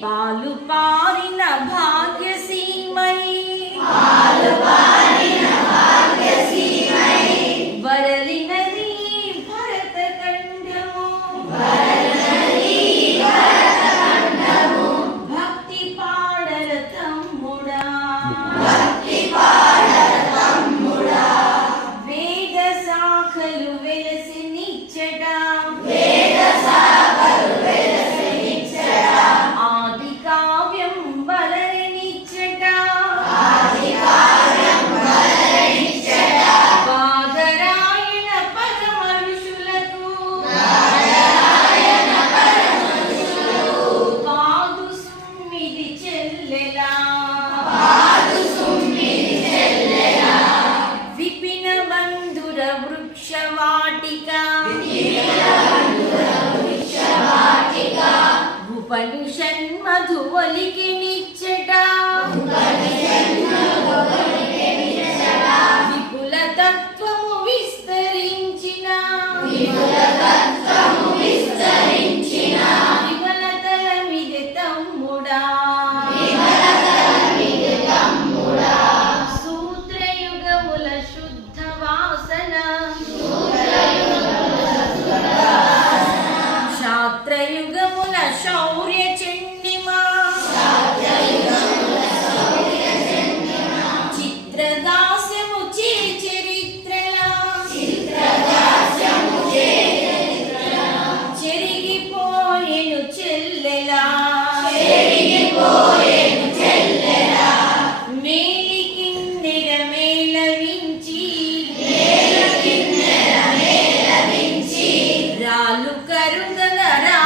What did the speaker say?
పాలు పారిన భాగ్యసీమై వరలినది భరతఖండము భక్తి పాడర తమ్ముడా వేద శాఖలు వెలసి నిచ్చట ఆది కావ్యం వలరనిచ్చట బాదరాయణ పరమ ఋషులకు కాదు సుమ్మిది చెల్లెలా విపిన బంధుర వృక్షవాటిక ఉపనిషన్మధువలికి నిచ్చట విపుల తత్వము విస్తరించిన విమలతలమిది తమ్ముడా సూత్రయుగముల శుద్ధ వాసన శాస్త్రయుగముల శౌర్య చెండిమా చిత్రదాస్యము చే చరిత్రలా చెరిగిపోయెను చెల్లెలా మేలికిన్నెర మేళవించి రాలు కరుగగ రా